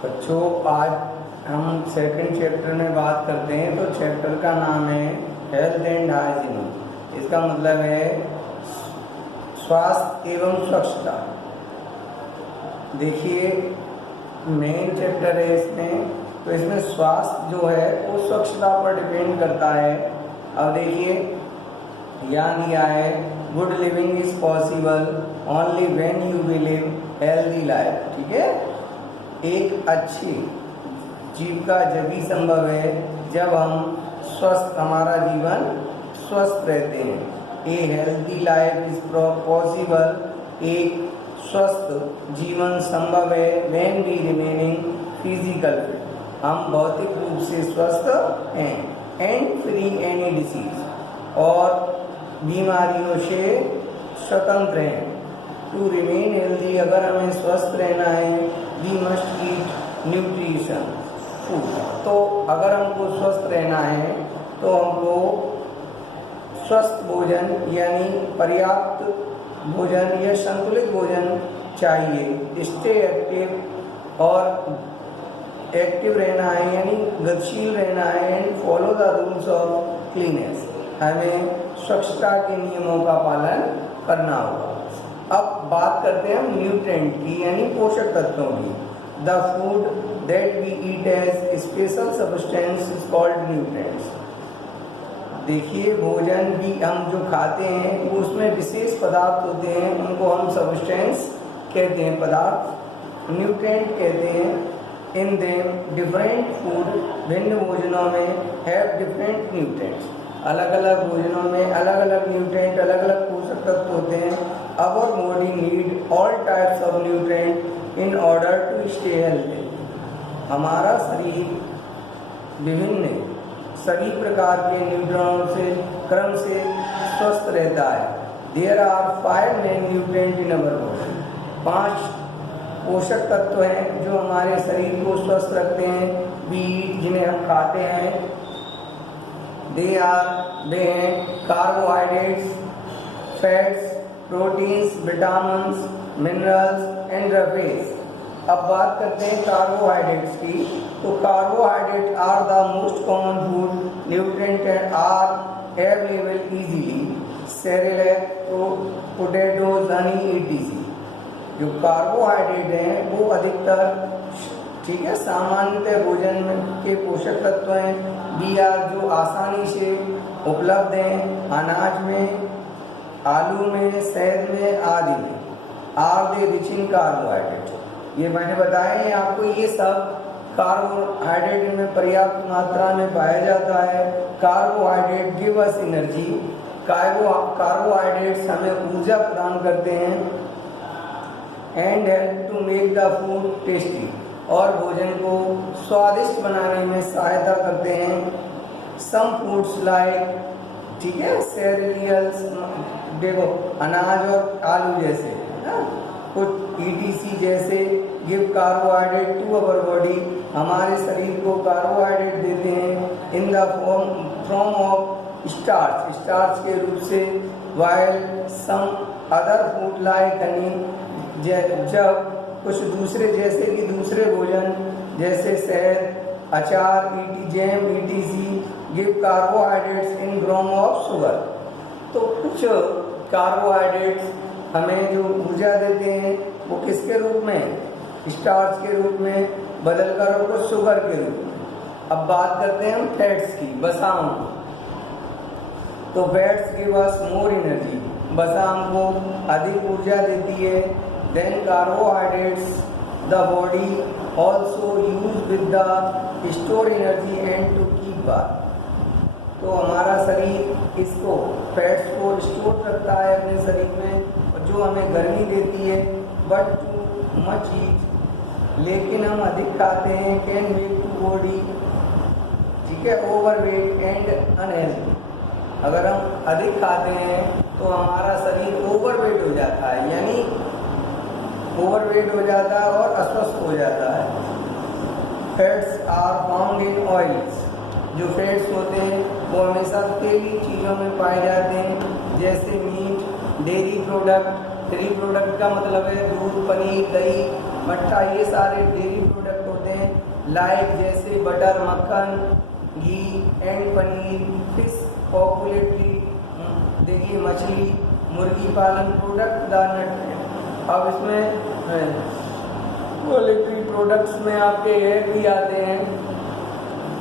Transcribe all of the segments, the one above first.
बच्चों आज हम सेकंड चैप्टर में बात करते हैं। तो चैप्टर का नाम है हेल्थ एंड हाइजीन। इसका मतलब है स्वास्थ्य एवं स्वच्छता। देखिए मेन चैप्टर है इसमें, तो इसमें स्वास्थ्य जो है वो स्वच्छता पर डिपेंड करता है। अब देखिए यहाँ दिया है good living is possible only when you will live healthy life. ठीक है, एक अच्छी जीविका जभी संभव है जब हम स्वस्थ, हमारा जीवन स्वस्थ रहते हैं। A healthy life is possible, एक स्वस्थ जीवन संभव है when we remaining physical fit, हम भौतिक रूप से स्वस्थ हैं, एंड फ्री एनी डिसीज, और बीमारियों से स्वतंत्र हैं। टू रिमेन हेल्दी, अगर हमें स्वस्थ रहना है, we must eat nutrition food. तो अगर हमको स्वस्थ रहना है तो हमको स्वस्थ भोजन यानी पर्याप्त भोजन या संतुलित भोजन चाहिए। स्टे एक्टिव, और एक्टिव रहना है यानी गतिशील रहना है, and follow the rules of cleanness, हमें स्वच्छता के नियमों का पालन करना होगा। अब बात करते हैं हम न्यूट्रिएंट की यानी पोषक तत्वों की। The food that we eat as special substance is called nutrients. देखिए भोजन भी हम जो खाते हैं वो उसमें विशेष पदार्थ होते हैं, उनको हम सब्सटेंस कहते हैं, पदार्थ न्यूट्रिएंट कहते हैं। इन देम डिफरेंट फूड, भिन्न भोजनों में हैव डिफरेंट न्यूट्रिएंट्स, अलग अलग भोजनों में अलग अलग न्यूट्रिएंट, अलग अलग पोषक तत्व होते हैं। Our body need all types of nutrient in order to stay healthy. हमारा शरीर विभिन्न सभी प्रकार के न्यूट्रिएंटों से क्रम से स्वस्थ रहता है। There are 5 main nutrient in our body. 5 पोषक तत्व हैं जो हमारे शरीर को स्वस्थ रखते हैं, बीज जिन्हें हम खाते हैं। वे हैं carbohydrates, fats, proteins, vitamins, minerals and roughage. अब बात करते हैं कार्बोहाइड्रेट्स की। तो carbohydrate are the most common food nutrient and are available easily, Cerelac, potatoes, honey, etc। जो कार्बोहाइड्रेट हैं वो अधिकतर, ठीक है, सामान्यतः भोजन में के पोषक तत्व हैं। बीआर जो आसानी से उपलब्ध हैं अनाज में, आलू में, शहद में आदि में। Are they rich in carbohydrate, ये मैंने बताया है आपको, ये सब कार्बोहाइड्रेट में पर्याप्त मात्रा में पाया जाता है। Carbohydrate give us energy, carbohydrates हमें ऊर्जा प्रदान करते हैं। And help to make the food tasty, और भोजन को स्वादिष्ट बनाने में सहायता करते हैं। सम फूड्स लाइक, ठीक है, सेरेलियल्स, देखो अनाज और आलू जैसे ना, कुछ ETC जैसे give carbohydrate to our body, हमारे शरीर को कार्बोहाइड्रेट देते हैं। In the form of starch, starch के रूप से। While some other food like honey, जब कुछ दूसरे जैसे कि दूसरे भोजन जैसे शहद, अचार, jam, etc give carbohydrates in form of sugar. तो कुछ कार्बोहाइड्रेट्स हमें जो ऊर्जा देते हैं वो किसके रूप में, स्टार्च के रूप में बदलकर उनको शुगर के रूप में। अब बात करते हैं हम फैट्स की, वसाओं की। तो fats give us more energy, वसा हमको अधिक ऊर्जा देती है। Then carbohydrates the body also use with the store energy and to keep बार। तो हमारा शरीर इसको, फैट्स को स्टोर रखता है अपने शरीर में, और जो हमें गर्मी देती है। बट टू मच ईट, लेकिन हम अधिक खाते हैं, कैन मेक टू बॉडी, ठीक है, ओवरवेट एंड अनहेल्दी। अगर हम अधिक खाते हैं तो हमारा शरीर ओवरवेट हो जाता है, यानी ओवरवेट हो जाता है और अस्वस्थ हो जाता है। Fats are found in oils, जो फैट्स होते हैं वो हमेशा तेली चीज़ों में पाए जाते हैं, जैसे meat, dairy product. Dairy product का मतलब है दूध, पनीर, दही, मट्ठा, ये सारे डेयरी प्रोडक्ट होते लाइक जैसे बटर, मक्खन, घी एंड पनीर, फिश, पॉपुलेटली देखिए मछली, मुर्गी पालन प्रोडक्ट, द नट। अब इसमें पोल्ट्री प्रोडक्ट्स में आपके ये भी आते हैं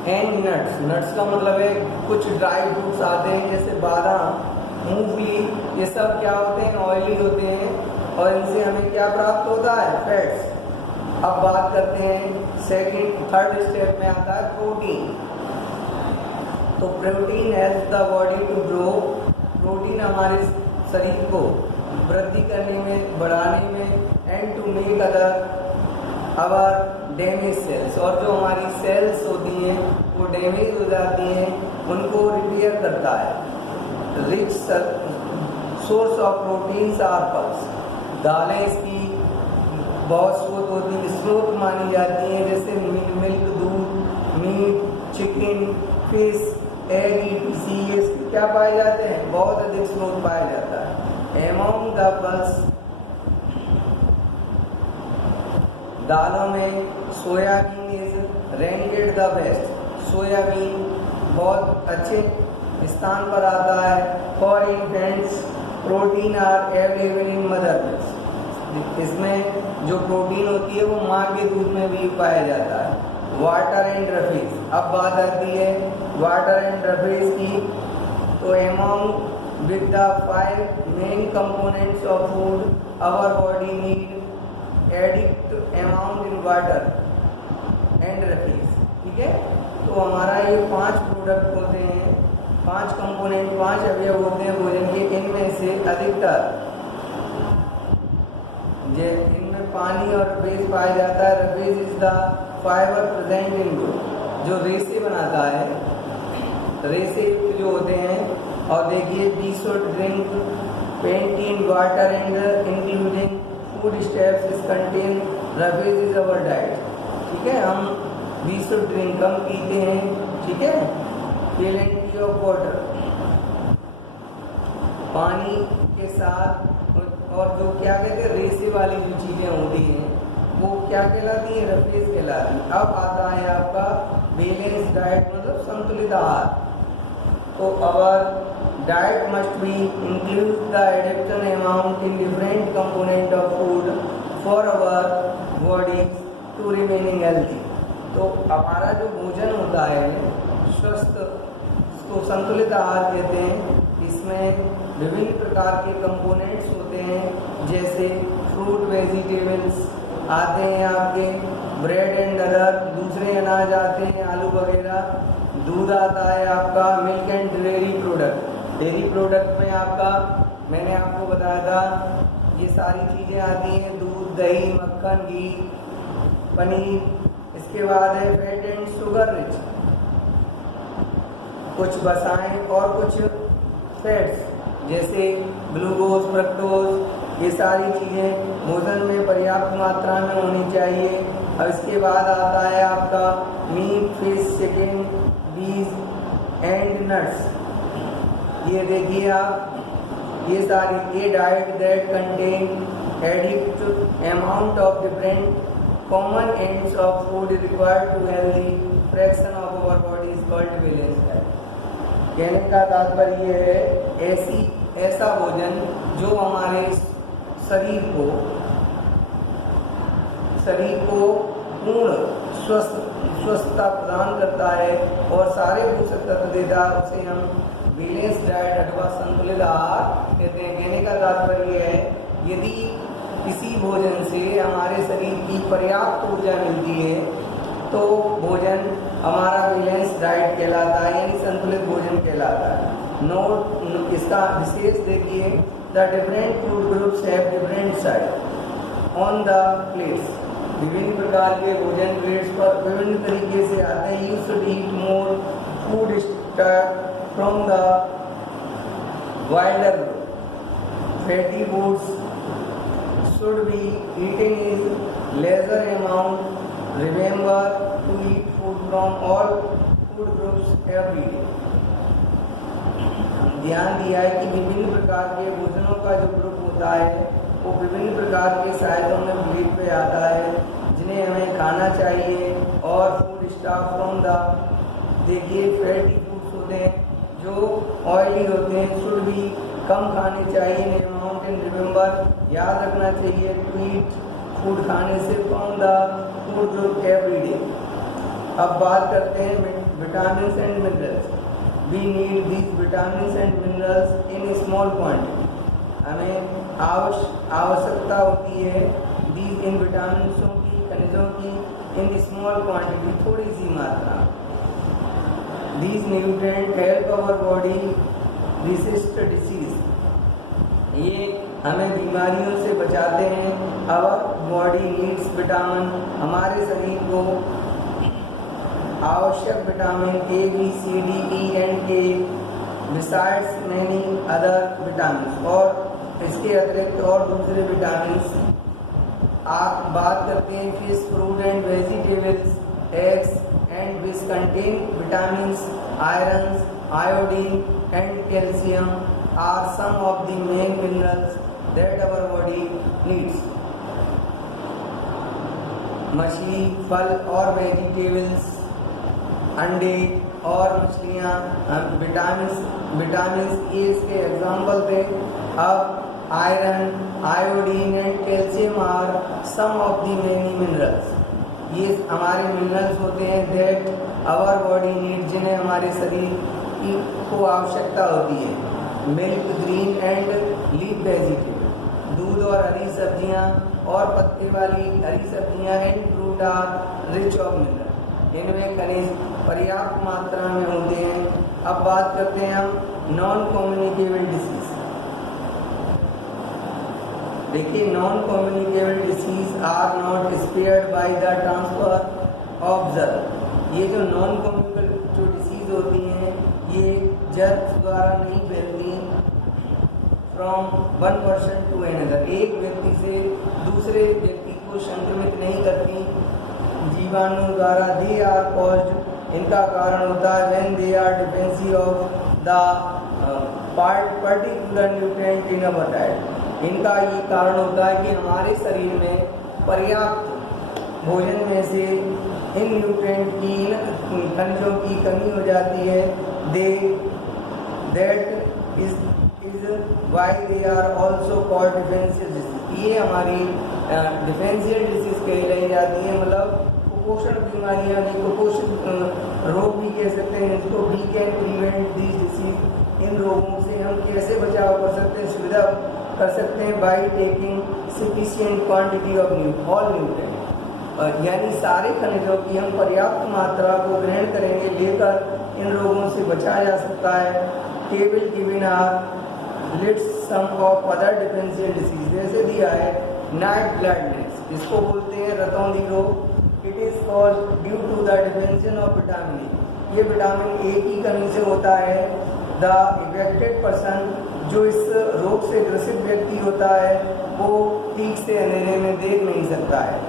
एंड नट्स। नट्स का मतलब है कुछ ड्राई फ्रूट्स आते हैं जैसे बादाम, मूंगफली, ये सब क्या होते हैं, ऑयली होते हैं और इनसे हमें क्या प्राप्त होता है, फैट्स। अब बात करते हैं थर्ड स्टेप में आता है प्रोटीन। तो protein help the body to grow. Protein हमारे शरीर को वृद्धि करने में, बढ़ाने में, and to make our damage cells, और जो हमारी सेल्स होती हैं वो डैमेज हो जाती हैं उनको रिपेयर करता है। Rich source of proteins are pulse. दालें इसकी बहुत स्रोत मानी जाती हैं, जैसे मिल्क, दूध, meat, chicken, fish, egg, ETC, ये क्या पाए जाते हैं, बहुत अधिक स्रोत पाया जाता है। एमोंग द पल्स दालों में soybean is ranked the best. Soybean बहुत अच्छे स्थान पर आता है। For infants protein are available in mother milk. इसमें जो प्रोटीन होती है वो माँ के दूध में भी पाया जाता है। वाटर एंड रफीज, अब बात आती है वाटर एंड रफीज की। तो among with the 5 main components of food our body need adequate amount in water and roughage. ठीक है, तो हमारा ये 5 प्रोडक्ट होते हैं, 5 कंपोनेंट, 5 अवयव होते हैं भोजन के। इनमें से अधिकतर इनमें पानी और रफीज पाया जाता है। Roughage is the fibre present in good, जो रेसे बनाता है, रेसे युक्त जो होते हैं। और देखिए we should drink plenty in water and including food steps is contain rubbish is our diet। ठीक है, हम वी शुड ड्रिंक, कम पीते हैं। ठीक है, plenty of water, पानी के साथ, और जो क्या कहते हैं रेसे वाली जो चीज़ें होती हैं वो क्या कहलाती हैं, रफीज कहलाती हैं। अब आता है आपका बैलेंस डाइट, मतलब संतुलित आहार। तो our diet must be include the addiction amount in different component of food for our body to remaining healthy. तो हमारा जो भोजन होता है स्वस्थ, तो संतुलित आहार कहते हैं। इसमें विभिन्न प्रकार के कंपोनेंट्स होते हैं, जैसे फ्रूट, वेजिटेबल्स आते हैं आपके, ब्रेड एंड अदर, दूसरे अनाज आते हैं, आलू वगैरह, दूध आता है आपका, milk and dairy product. Dairy product में आपका, मैंने आपको बताया था, ये सारी चीज़ें आती हैं, दूध, दही, मक्खन, घी, पनीर। इसके बाद है फैट एंड शुगर रिच, कुछ वसाएं और कुछ फैट्स जैसे ग्लूकोज, फ्रक्टोज, ये सारी चीज़ें भोजन में पर्याप्त मात्रा में होनी चाहिए। अब इसके बाद आता है आपका मीट, फिश, चिकन, बीज एंड नट्स। ये देखिए आप, ये सारी ये diet that contain addict amount of different common ends of food required to healthy fraction of our body is called balance diet. कहने का तात्पर्य ये है ऐसा भोजन जो हमारे शरीर को पूर्ण स्वस्थता प्रदान करता है और सारे पोषक तत्व देता है, उसे हम बैलेंस डाइट अथवा संतुलित आहार कहते हैं। कहने का तात्पर्य है यदि किसी भोजन से हमारे शरीर की पर्याप्त ऊर्जा मिलती है तो भोजन हमारा बैलेंस डाइट कहलाता है, यानी संतुलित भोजन कहलाता है। नोट इसका विशेष देखिए, the different food groups have different side on the plates. विभिन्न प्रकार के भोजन प्लेट्स पर विभिन्न तरीके से आते हैं। You should eat more food from the Wilder fatty foods should be eaten in lesser amount. Remember to eat food from all food groups every day. ध्यान दिया है कि विभिन्न प्रकार के भोजनों का जो ग्रुप होता है वो विभिन्न प्रकार के साइजों में प्लेट पे आता है, जिन्हें हमें खाना चाहिए और फूड स्टॉक फ्रॉम द, देखिए फैटी फूड्स होते हैं जो ऑयली होते हैं, शुड भी कम खाने चाहिए इन अमाउंट एंड रिमेंबर, याद रखना चाहिए टू ईट फूड खाने से from the food group every day. अब बात करते हैं vitamin and minerals. We need these vitamin and minerals in small quantity, हमें आवश्यकता होती है दीज इन विटामिनों की, खनिजों की, इन स्मॉल क्वांटिटी, थोड़ी सी मात्रा। These nutrient help our body resist disease, ये हमें बीमारियों से बचाते हैं। आवर बॉडी नीड्स विटामिन, हमारे शरीर को आवश्यक vitamin A B C D E and K besides many other vitamin, और इसके अतिरिक्त और दूसरे विटामिन। आप बात करते हैं fish, fruit and vegetables, eggs and which contain vitamins, iron, iodine and calcium are some of the main minerals that our body needs. मछली, फल और वेजिटेबल्स, अंडे और मछलियाँ विटामिन ए इसके एग्जाम्पल थे। अब iron, iodine and calcium are some of the many minerals, ये हमारे मिनरल्स होते हैं दैट आवर बॉडी नीड, जिन्हें हमारे शरीर की को आवश्यकता होती है। Milk, green and leaf vegetable, दूध और हरी सब्जियाँ और पत्ते वाली हरी सब्जियाँ and fruit are rich of mineral, इनमें खनिज पर्याप्त मात्रा में होते हैं। अब बात करते हैं हम नॉन कम्युनिकेबल डिसीज। देखिए non communicable disease are not spared by the transfer of jal, ये जो नॉन कम्युनिकेबल जो डिसीज होती हैं ये जल द्वारा नहीं फैलती from one person to another, एक व्यक्ति से दूसरे व्यक्ति को संक्रमित नहीं करती जीवाणु द्वारा। दे आर कॉज्ड, इनका कारण होता है when they are deficiency of the particular nutrient in our diet, इनका ये कारण होता है कि हमारे शरीर में पर्याप्त भोजन में से इन न्यूट्रिएंट की, खनिजों की कमी हो जाती है। That is why they are also called differential disease, ये हमारी डिफेंशियल डिसीज कही जाती है, मतलब कुपोषण बीमारियाँ भी, कुपोषण रोग भी कह सकते हैं इसको। We can prevent this disease, इन रोगों से हम कैसे बचाव कर सकते हैं, सुविधा कर सकते हैं by taking sufficient quantity of all nutrient, यानी सारे खनिजों की हम पर्याप्त मात्रा को ग्रहण करेंगे, लेकर इन रोगों से बचाया जा सकता है। Table given are list some of other differential disease, जैसे दिया है नाइट ब्लाइंडनेस, इसको बोलते हैं रतौंधी रोग। It is caused due to the deficiency of vitamin A, ये विटामिन ए की कमी से होता है। द इफेक्टेड पर्सन, जो इस रोग से ग्रसित व्यक्ति होता है वो ठीक से अंधेरे में देख नहीं सकता है।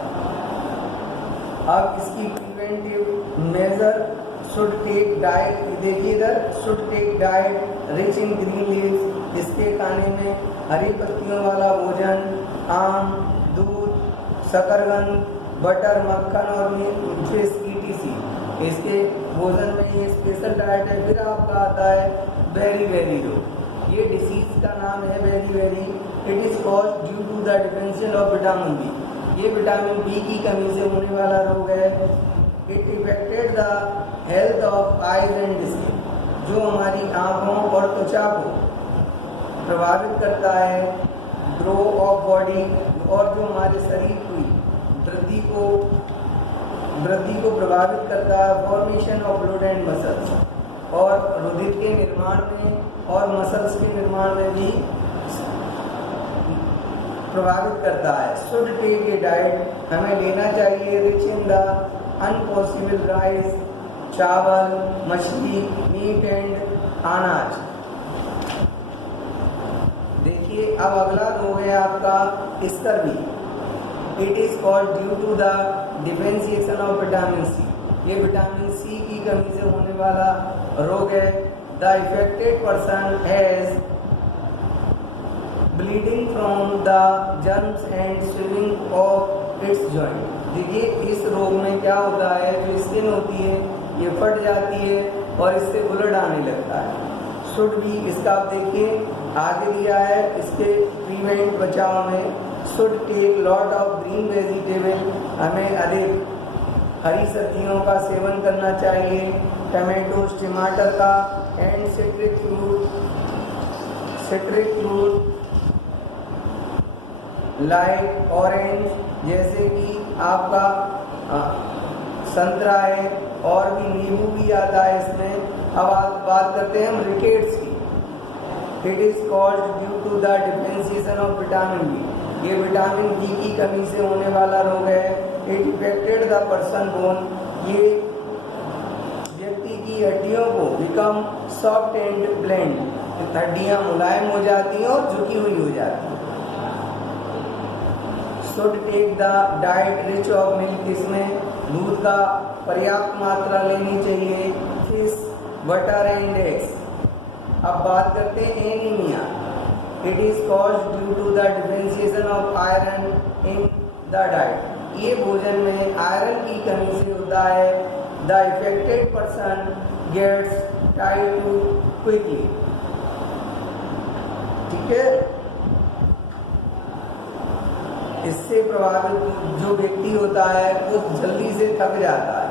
अब इसकी preventive measure should take diet, देखिए इधर should take diet rich in green leaves, इसके खाने में हरी पत्तियों वाला भोजन, आम, दूध, शकरकंद, बटर, मक्खन और फिश ईटीसी, इसके भोजन में ये स्पेशल डाइट है। फिर आपका आता है बेरी बेरी रोग, ये डिसीज का नाम है beriberi. It is caused due to the deficiency of vitamin B, ये विटामिन बी की कमी से होने वाला रोग है। It affected the health of eyes and skin, जो हमारी आँखों और त्वचा को प्रभावित करता है। ग्रो ऑफ बॉडी, और जो हमारे शरीर की वृद्धि को प्रभावित करता है। Formation of blood and muscles, और रुधिर के निर्माण में और मसल्स के निर्माण में भी प्रभावित करता है। शुड टेक ए डाइट, हमें लेना चाहिए rich in the impossible rice, चावल, मछली, मीट एंड अनाज। देखिए अब अगला रोग है आपका scurvy. It is called due to the differentiation of vitamin C, ये विटामिन सी की कमी से होने वाला रोग है। The affected person has bleeding from the germs and swelling of its joint. देखिए इस रोग में क्या होता है, जो स्किन होती है ये फट जाती है और इससे ब्लड आने लगता है। शुड भी इसका आप देखिए आगे दिया है, इसके प्रिवेंट बचाव में should take lot of green vegetable, हमें अधिक हरी सब्जियों का सेवन करना चाहिए, टमाटोस टमाटर का, and citric fruit like orange, जैसे कि आपका संतरा है, और भी नींबू भी आता है इसमें। अब आप बात करते हैं हम रिकेट्स की। It is called due to the differentiation of vitamin B, ये विटामिन बी की कमी से होने वाला रोग है। It affected the person bone, ये व्यक्ति की हड्डियों को बिकम सॉफ्ट एंड ब्लेंड, हड्डियां मुलायम हो जाती हैं और झुकी हुई हो जाती हैं। Should take the diet rich of milk, इसमें दूध का पर्याप्त मात्रा लेनी चाहिए, फिश, बटर एंड एग्स। अब बात करते हैं anaemia. It is caused due to the differentiation of iron in the diet, ये भोजन में आयरन की कमी से होता है। The affected person gets tired too quickly, ठीक है। इससे प्रभावित जो व्यक्ति होता है वो जल्दी से थक जाता है।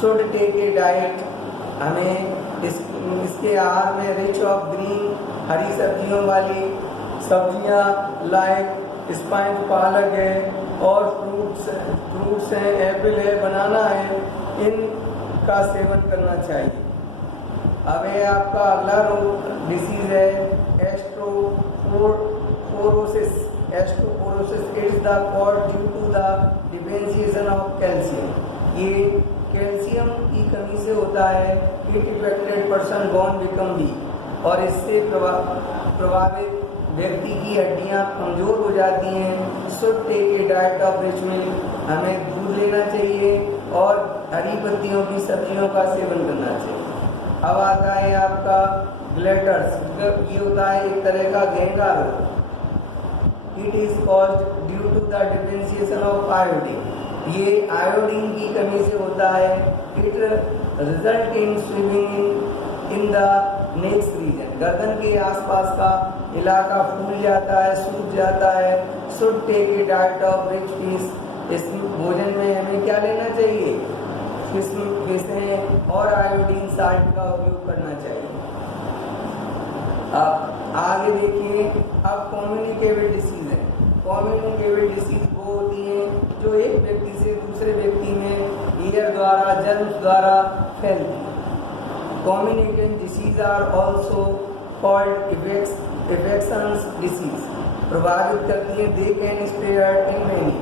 शुड टेक ए डाइट, हमें इसके आहार में रिच ऑफ ग्रीन, हरी सब्जियों वाली सब्जियां लाइक स्पाइस, पालक है, और फ्रूट्स हैं, एप्पल है, बनाना है, इनका सेवन करना चाहिए। अब ये आपका अगला रोग डिसीज है osteoporosis. Osteoporosis is the cause due to the differentiation of calcium, ये कैल्शियम की कमी से होता है। It affected person bone become weak, और इससे प्रभावित व्यक्ति की हड्डियां कमजोर हो जाती हैं। Should take a diet of rich milk, हमें दूध लेना चाहिए और हरी पत्तियों की सब्जियों का सेवन करना चाहिए। अब आता है आपका ग्लैटर्स, ये होता है एक तरह का घेंगा रोग। It is caused due to the differentiation of iodine, ये आयोडीन की कमी से होता है। It result in swelling in the neck region, गर्दन के आसपास का इलाका फूल जाता है, सूख जाता है। Should take a diet of rich fish, इस भोजन में हमें क्या लेना चाहिए, फिशें और आयोडीन साल्ट का उपयोग करना चाहिए। अब आगे देखिए, अब कम्युनिकेबल डिसीज है। कम्युनिकेबल डिसीज वो होती हैं जो एक व्यक्ति से दूसरे व्यक्ति में एयर द्वारा, जर्म्स द्वारा फैलती है। Communicable disease are also called infections disease, प्रभावित करती है। They can spread in many,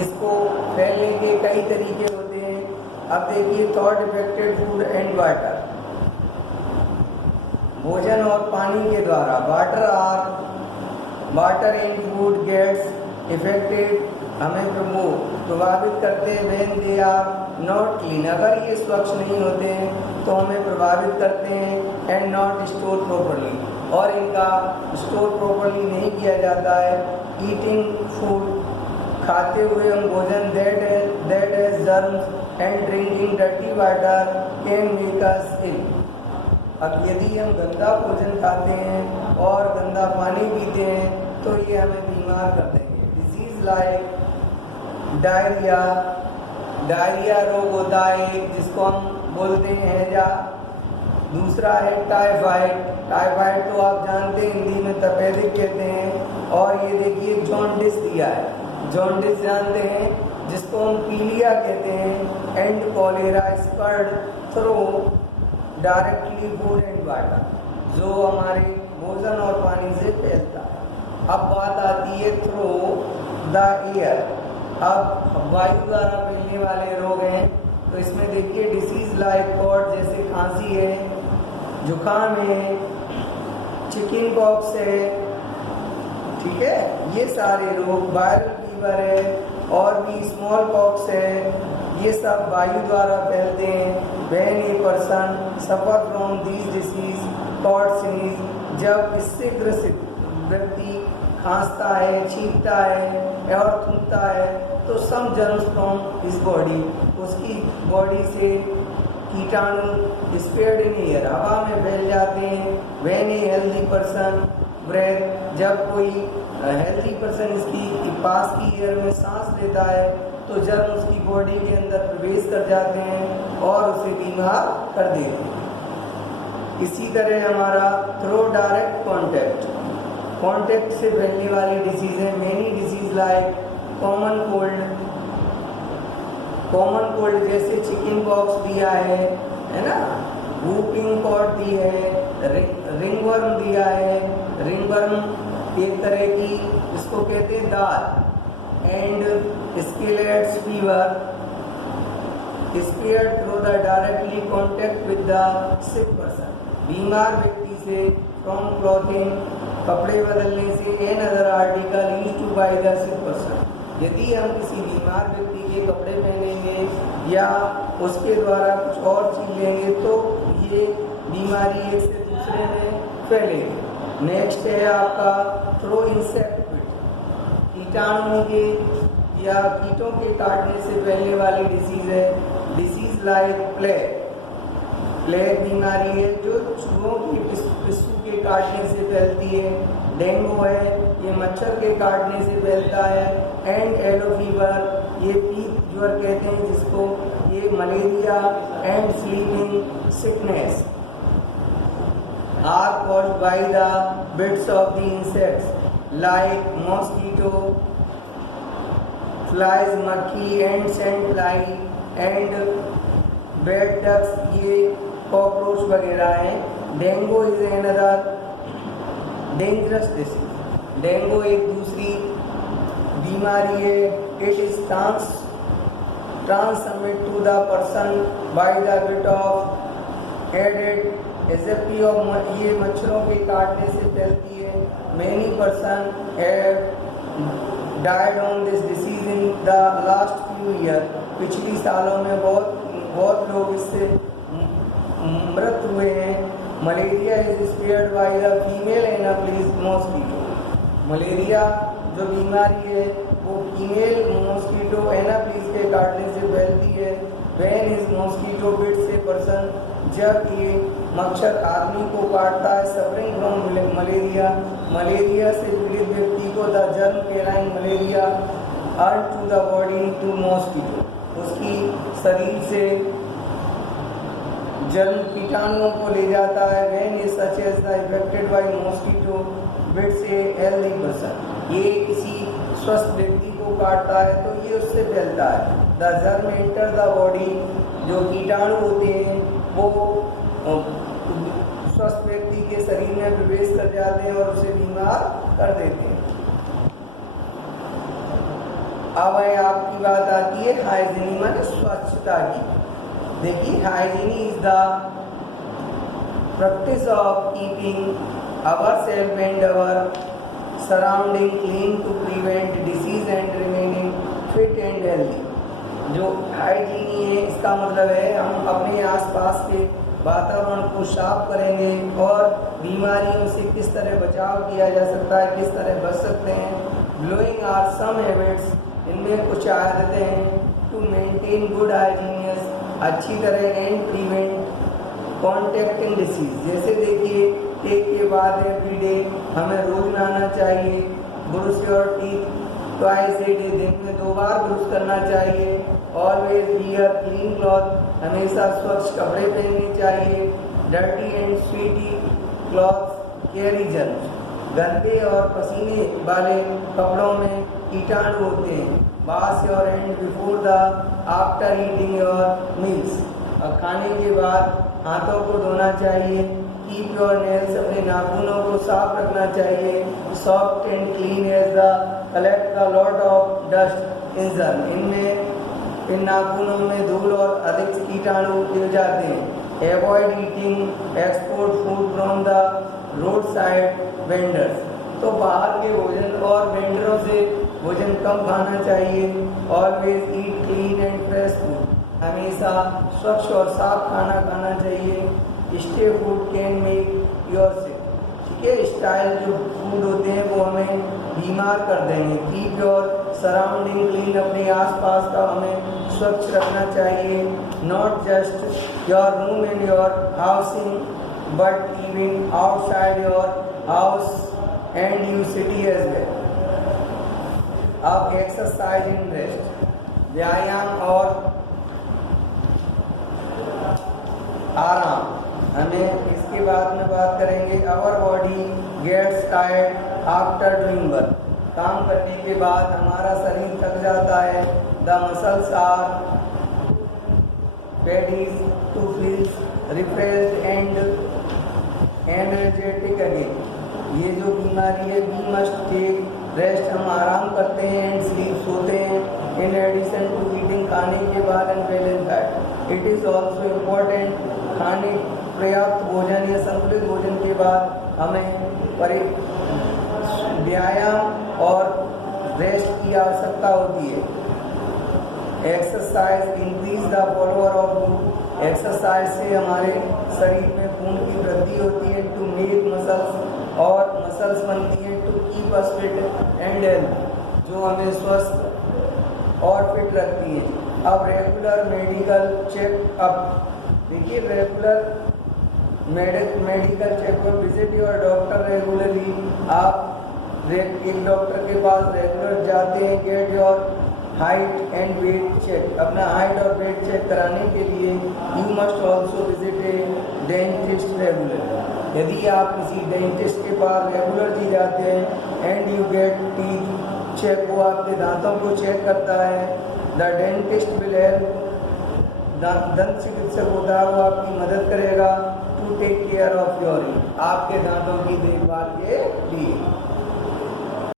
इसको फैलने के कई तरीके होते हैं। अब देखिए, through affected food and water, भोजन और पानी के द्वारा। Water and food gets affected, हमें प्रभावित करते हैं। When they are not clean, अगर ये स्वच्छ नहीं होते हैं तो हमें प्रभावित करते हैं। एंड नॉट स्टोर प्रॉपर्ली, और इनका स्टोर प्रॉपर्ली नहीं किया जाता है। ईटिंग फूड, खाते हुए हम भोजन that has germs and drinking dirty water can make us ill, अब यदि हम गंदा भोजन खाते हैं और गंदा पानी पीते हैं तो ये हमें बीमार कर देंगे। डिजीज लाइक डायरिया, डायरिया रोग होता है जिसको हम बोलते हैं हैजा। दूसरा है टाइफाइड, टाइफाइड तो आप जानते हैं हिंदी में तपेदिक कहते हैं। और ये देखिए जॉन्डिस दिया है, जॉन्डिस जानते हैं जिसको हम पीलिया कहते हैं। And cholera spread through directly food and water, जो हमारे भोजन और पानी से फैलता है। अब बात आती है थ्रू द एयर, अब वायु द्वारा फैलने वाले रोग हैं। तो इसमें देखिए डिसीज लाइक कॉट, जैसे खांसी है, जुकाम है, चिकन पॉक्स है, ठीक है, ये सारे रोग, वायरल फीवर है और भी स्मॉल पॉक्स है, ये सब वायु द्वारा फैलते हैं। When a person suffer from these disease cough sneeze, जब इससे ग्रसित व्यक्ति खांसता है, छींकता है और थूकता है, तो सम जर्म्स फ्रॉम हिज बॉडी, उसकी बॉडी से कीटाणु स्प्रेड इन एयर, हवा में फैल जाते हैं। When a healthy person breath, जब कोई हेल्दी पर्सन इसकी पास की एयर में सांस लेता है तो जर्म उसकी बॉडी के अंदर प्रवेश कर जाते हैं और उसे बीमार कर देते हैं। इसी तरह हमारा थ्रो डायरेक्ट कॉन्टैक्ट से फैलने वाली डिसीज है। Many disease like common cold जैसे चिकन पॉक्स दिया है ना, वूपिंग कॉट दी है, रिंगवर्म दिया है। रिंगवर्म एक तरह की, इसको कहते हैं दाल। And scarlet fever spread through the directly contact with the sick person, बीमार व्यक्ति से फ्रॉम क्लॉथिंग, कपड़े बदलने से, another article used to by the sick person, यदि हम किसी बीमार व्यक्ति के कपड़े पहनेंगे या उसके द्वारा कुछ और चीज लेंगे तो ये बीमारी एक से दूसरे में फैलेगी। नेक्स्ट है आपका थ्रो इंसेक्ट बिट, कीटाणुओं के या कीटों के काटने से फैलने वाली डिसीज है। डिसीज लाइक प्लेग बीमारी है जो चूहों की पिस्सू के काटने से फैलती है। डेंगू है, ये मच्छर के काटने से फैलता है। एंड येलो फीवर, ये पीत ज्वर कहते हैं जिसको, ये malaria and sleeping sickness are caused by the bites of the insects like mosquito, flies, मक्खी and sand fly and bed bugs, ये कॉकरोच वगैरह हैं। Dengue is another dangerous disease, dengue एक दूसरी बीमारी है। It is transmit to the person by the bit of Aedes aegypti of, ये मच्छरों के काटने से फैलती है। Many person have died on this disease in the last few year, पिछली सालों में बहुत लोग इससे मृत हुए हैं। Malaria is spread by the female Anopheles mosquito, malaria जो बीमारी है वो फीमेल मॉस्किटो एनाफिलिस के काटने से फैलती है। When is mosquito bites a person, जब ये मच्छर आदमी को काटता है, सफरिंग फ्रॉम मलेरिया, मलेरिया से पीड़ित व्यक्ति को द जर्म कैलाइन malaria earn to the body to mosquito, उसकी शरीर से जर्म कीटाणुओं को ले जाता है। When is such as the affected by mosquito bites a healthy person, ये किसी स्वस्थ व्यक्ति को काटता है तो ये उससे फैलता है। The germ enter the body, जो कीटाणु होते हैं वो स्वस्थ व्यक्ति के शरीर में प्रवेश कर जाते हैं और उसे बीमार कर देते हैं। अब आपकी बात आती है हाइजीन माने स्वच्छता की। देखिए, hygiene is the practice of keeping ourselves and our surrounding clean to prevent disease and remaining fit and healthy। जो हाइजीन है इसका मतलब है हम अपने आसपास के वातावरण को साफ करेंगे और बीमारियों से किस तरह बचाव किया जा सकता है, किस तरह बच सकते हैं। ग्लोइंग आर सम हैबिट्स, इनमें कुछ आदतें हैं टू मेंटेन गुड हाइजीनियस, अच्छी तरह एंड प्रिवेंट कॉन्टैक्टिंग डिसीज। जैसे देखिए, टेक के बाद एवरी डे, हमें रोज नहाना चाहिए। Brush your teeth twice a day, दिन में 2 बार ब्रश करना चाहिए। ऑलवेज वियर क्लीन क्लॉथ, हमेशा स्वच्छ कपड़े पहनने चाहिए। Dirty and sweaty cloth carry germs, गंदे और पसीने वाले कपड़ों में कीटाणु होते हैं। Wash your hand before the after eating your meals, और खाने के बाद हाथों को धोना चाहिए। कीप योर नेल्स, अपने नाखूनों को साफ रखना चाहिए। Soft and clean as the collect the lot of dust in germ, इन नाखूनों में धूल और अधिक कीटाणु मिल जाते हैं। Avoid eating export food from the road side vendors, तो बाहर के भोजन और वेंडरों से भोजन कम खाना चाहिए। Always eat clean and fresh food, हमेशा स्वच्छ और साफ खाना खाना चाहिए। Stay food can make your sick, ठीक के स्टाइल जो फूड होते हैं वो हमें बीमार कर देंगे। कीप योर सराउंडिंग क्लीन, अपने आसपास का हमें स्वच्छ रखना चाहिए। Not just your room and your housing but even outside your house and you city as well. अब एक्सरसाइज इन रेस्ट, व्यायाम और आराम, हमें इसके बाद में बात करेंगे। Our body gets tired after doing work, काम करने के बाद हमारा शरीर थक जाता है। The muscles are ready to feel refreshed and energetic again. ये जो बीमारी है, वी मस्ट टेक रेस्ट, हम आराम करते हैं, एंड स्लीप, सोते हैं। इन एडिशन टू ईटिंग, खाने के बाद, and balance diet. It is also important, खाने पर्याप्त भोजन या संतुलित भोजन के बाद हमें व्यायाम और रेस्ट की आवश्यकता होती है। Exercise increase the flow of blood, exercise से हमारे शरीर में खून की वृद्धि होती है। टू मेक मसल्स, और मसल्स बनती हैं। To keep us fit and health, जो हमें स्वस्थ और फिट रखती है। अब रेगुलर मेडिकल चेकअप, देखिए regular medical checkup, visit your doctor regularly, आप एक डॉक्टर के पास रेगुलर जाते हैं। Get your height and weight check, अपना हाइट और वेट चेक कराने के लिए you must also visit A dentist regular, यदि आप किसी डेंटिस्ट के पास रेगुलर जी जाते हैं। And you get teeth check, वो आपके दांतों को चेक करता है। द डेंटिस्ट विल हेल्प, दंत चिकित्सक होता है वो आपकी मदद करेगा। To take care of your, आपके दांतों की देखभाल के लिए।